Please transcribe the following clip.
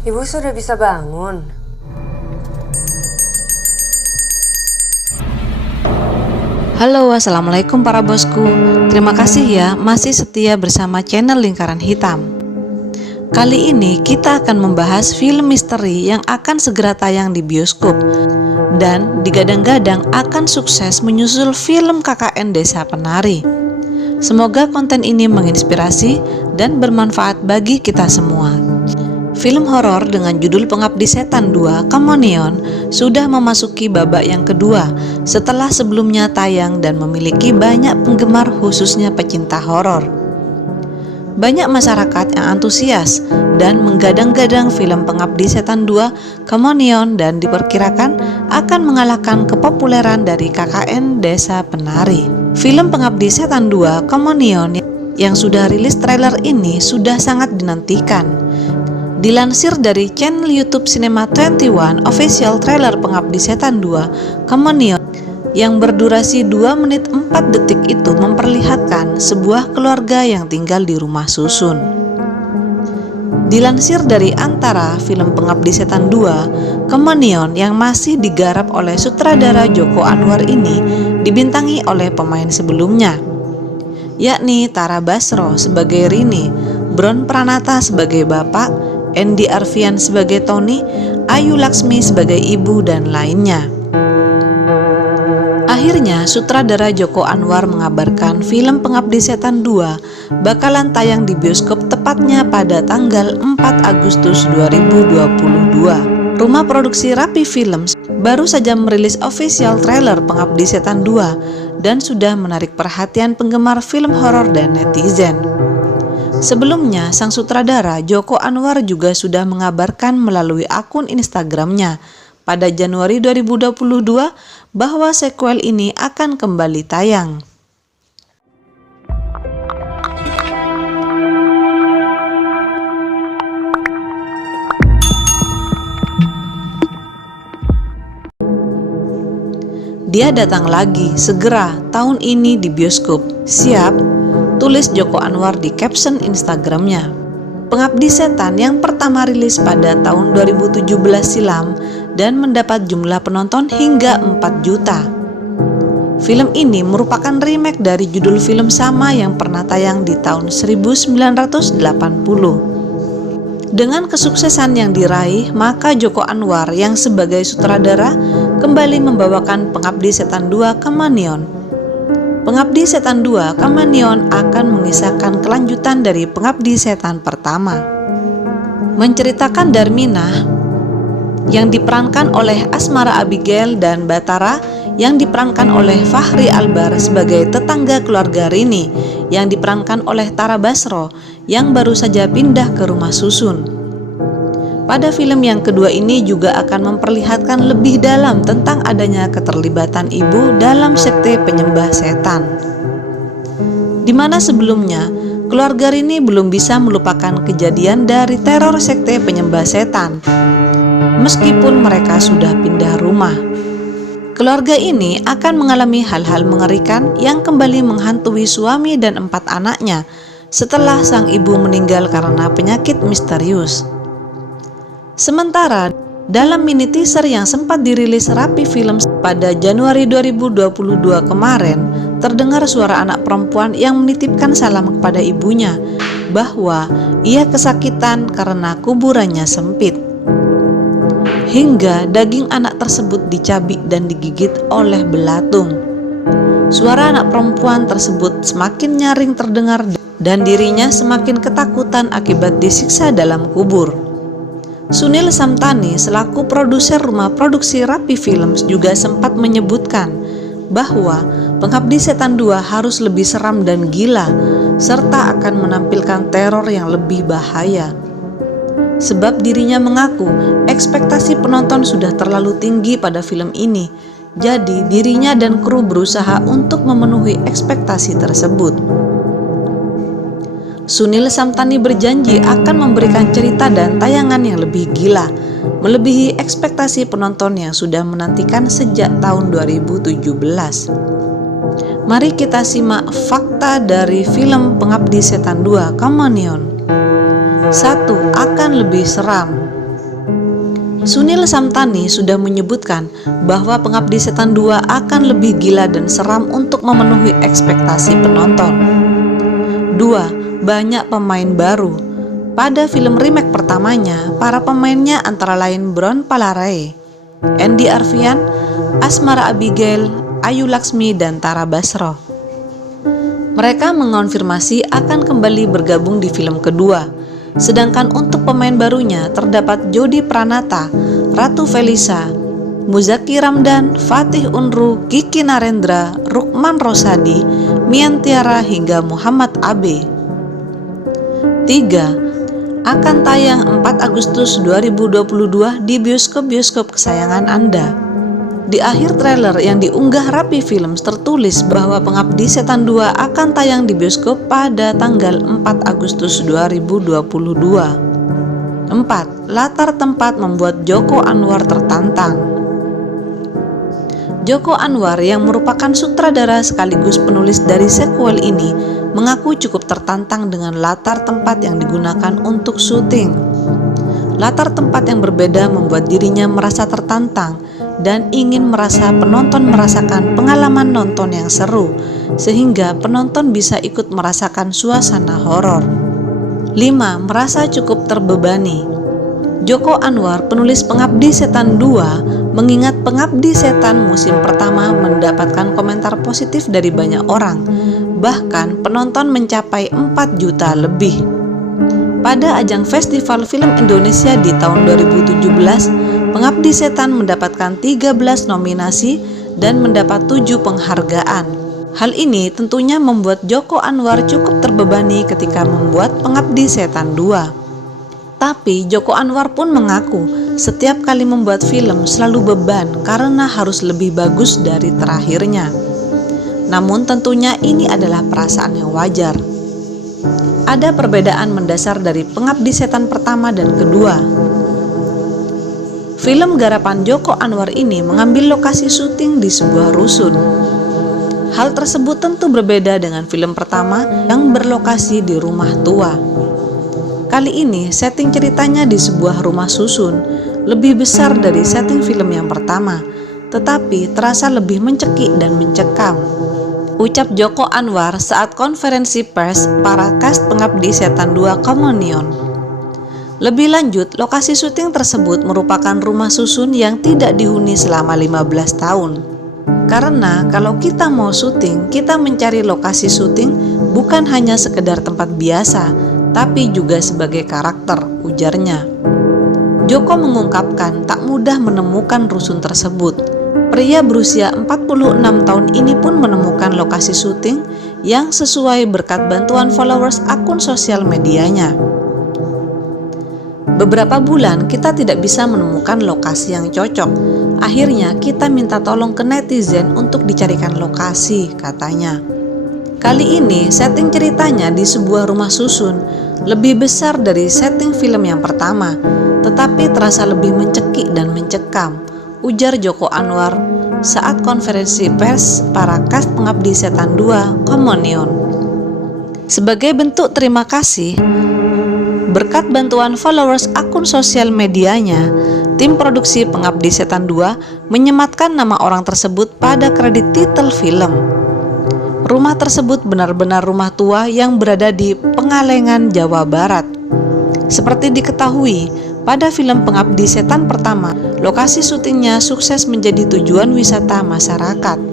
Ibu sudah bisa bangun. Halo, assalamualaikum para bosku. Terima kasih ya masih setia bersama channel Lingkaran Hitam. Kali ini kita akan membahas film misteri yang akan segera tayang di bioskop dan digadang-gadang akan sukses menyusul film KKN Desa Penari. Semoga konten ini menginspirasi dan bermanfaat bagi kita semua. Film horor dengan judul Pengabdi Setan 2 Kamonion sudah memasuki babak yang kedua setelah sebelumnya tayang dan memiliki banyak penggemar khususnya pecinta horor. Banyak masyarakat yang antusias dan menggadang-gadang film Pengabdi Setan 2 Kamonion dan diperkirakan akan mengalahkan kepopuleran dari KKN Desa Penari. Film Pengabdi Setan 2 Kamonion yang sudah rilis trailer ini sudah sangat dinantikan. Dilansir dari channel YouTube Cinema 21, official trailer Pengabdi Setan 2 Kamonion yang berdurasi 2 menit 4 detik itu memperlihatkan sebuah keluarga yang tinggal di rumah susun. Dilansir dari Antara, film Pengabdi Setan 2 Kamonion yang masih digarap oleh sutradara Joko Anwar ini dibintangi oleh pemain sebelumnya, yakni Tara Basro sebagai Rini, Bron Pranata sebagai bapak, Andy Arfian sebagai Tony, Ayu Laksmi sebagai ibu, dan lainnya. Akhirnya, sutradara Joko Anwar mengabarkan film Pengabdi Setan 2 bakalan tayang di bioskop tepatnya pada tanggal 4 Agustus 2022. Rumah produksi Rapi Films baru saja merilis official trailer Pengabdi Setan 2 dan sudah menarik perhatian penggemar film horor dan netizen. Sebelumnya, sang sutradara Joko Anwar juga sudah mengabarkan melalui akun Instagramnya pada Januari 2022 bahwa sequel ini akan kembali tayang. Dia datang lagi segera tahun ini di bioskop. Siap? Tulis Joko Anwar di caption Instagramnya. Pengabdi Setan yang pertama rilis pada tahun 2017 silam dan mendapat jumlah penonton hingga 4 juta. Film ini merupakan remake dari judul film sama yang pernah tayang di tahun 1980. Dengan kesuksesan yang diraih, maka Joko Anwar yang sebagai sutradara kembali membawakan Pengabdi Setan 2 Kamonion. Pengabdi Setan 2 Kamonion akan mengisahkan kelanjutan dari Pengabdi Setan pertama. Menceritakan Darminah yang diperankan oleh Asmara Abigail dan Batara yang diperankan oleh Fachri Albar sebagai tetangga keluarga Rini yang diperankan oleh Tara Basro yang baru saja pindah ke rumah susun. Pada film yang kedua ini juga akan memperlihatkan lebih dalam tentang adanya keterlibatan ibu dalam sekte penyembah setan. Di mana sebelumnya, keluarga Rini belum bisa melupakan kejadian dari teror sekte penyembah setan, meskipun mereka sudah pindah rumah. Keluarga ini akan mengalami hal-hal mengerikan yang kembali menghantui suami dan 4 anaknya setelah sang ibu meninggal karena penyakit misterius. Sementara, dalam mini teaser yang sempat dirilis Rapi Films pada Januari 2022 kemarin, terdengar suara anak perempuan yang menitipkan salam kepada ibunya bahwa ia kesakitan karena kuburannya sempit. Hingga daging anak tersebut dicabik dan digigit oleh belatung. Suara anak perempuan tersebut semakin nyaring terdengar dan dirinya semakin ketakutan akibat disiksa dalam kubur. Sunil Samtani selaku produser rumah produksi Rapi Films juga sempat menyebutkan bahwa Pengabdi Setan 2 harus lebih seram dan gila serta akan menampilkan teror yang lebih bahaya. Sebab dirinya mengaku ekspektasi penonton sudah terlalu tinggi pada film ini, jadi dirinya dan kru berusaha untuk memenuhi ekspektasi tersebut. Sunil Samtani berjanji akan memberikan cerita dan tayangan yang lebih gila, melebihi ekspektasi penonton yang sudah menantikan sejak tahun 2017. Mari kita simak fakta dari film Pengabdi Setan 2 Kamonion. 1. Akan lebih seram. Sunil Samtani sudah menyebutkan bahwa Pengabdi Setan 2 akan lebih gila dan seram untuk memenuhi ekspektasi penonton. 2. Banyak pemain baru. Pada film remake pertamanya, para pemainnya antara lain Bron Palarai, Andy Arfian, Asmara Abigail, Ayu Laksmi, dan Tara Basro. Mereka mengonfirmasi akan kembali bergabung di film kedua. Sedangkan untuk pemain barunya terdapat Jody Pranata, Ratu Felisa, Muzaki Ramdan, Fatih Unru, Kiki Narendra, Rukman Rosadi, Mian Tiara, hingga Muhammad Abe. 3. Akan tayang 4 Agustus 2022 di bioskop-bioskop kesayangan Anda. Di akhir trailer yang diunggah Rapi Films tertulis bahwa Pengabdi Setan 2 akan tayang di bioskop pada tanggal 4 Agustus 2022. 4. Latar tempat membuat Joko Anwar tertantang. Joko Anwar yang merupakan sutradara sekaligus penulis dari sequel ini mengaku cukup tertantang dengan latar tempat yang digunakan untuk syuting. Latar tempat yang berbeda membuat dirinya merasa tertantang dan ingin penonton merasakan pengalaman nonton yang seru, sehingga penonton bisa ikut merasakan suasana horor. 5. Merasa cukup terbebani. Joko Anwar, penulis Pengabdi Setan 2, mengingat Pengabdi Setan musim pertama mendapatkan komentar positif dari banyak orang, bahkan penonton mencapai 4 juta lebih. Pada ajang Festival Film Indonesia di tahun 2017, Pengabdi Setan mendapatkan 13 nominasi dan mendapat 7 penghargaan. Hal ini tentunya membuat Joko Anwar cukup terbebani ketika membuat Pengabdi Setan 2. Tapi Joko Anwar pun mengaku setiap kali membuat film selalu beban karena harus lebih bagus dari terakhirnya. Namun tentunya ini adalah perasaan yang wajar. Ada perbedaan mendasar dari Pengabdi Setan pertama dan kedua. Film garapan Joko Anwar ini mengambil lokasi syuting di sebuah rusun. Hal tersebut tentu berbeda dengan film pertama yang berlokasi di rumah tua. Kali ini setting ceritanya di sebuah rumah susun, lebih besar dari setting film yang pertama, tetapi terasa lebih mencekik dan mencekam. Ucap Joko Anwar saat konferensi pers para cast Pengabdi Setan 2 Kommunion. Lebih lanjut, lokasi syuting tersebut merupakan rumah susun yang tidak dihuni selama 15 tahun. Karena kalau kita mau syuting, kita mencari lokasi syuting bukan hanya sekedar tempat biasa, tapi juga sebagai karakter, ujarnya. Joko mengungkapkan tak mudah menemukan rusun tersebut. Pria berusia 46 tahun ini pun menemukan lokasi syuting yang sesuai berkat bantuan followers akun sosial medianya. Beberapa bulan kita tidak bisa menemukan lokasi yang cocok. Akhirnya kita minta tolong ke netizen untuk dicarikan lokasi, katanya. Kali ini setting ceritanya di sebuah rumah susun, lebih besar dari setting film yang pertama, tetapi terasa lebih mencekik dan mencekam, ujar Joko Anwar saat konferensi pers para cast Pengabdi Setan 2 Kommunion. Sebagai bentuk terima kasih, berkat bantuan followers akun sosial medianya, tim produksi Pengabdi Setan 2 menyematkan nama orang tersebut pada kredit titel film. Rumah tersebut benar-benar rumah tua yang berada di Pengalengan, Jawa Barat. Seperti diketahui, pada film Pengabdi Setan pertama, lokasi syutingnya sukses menjadi tujuan wisata masyarakat.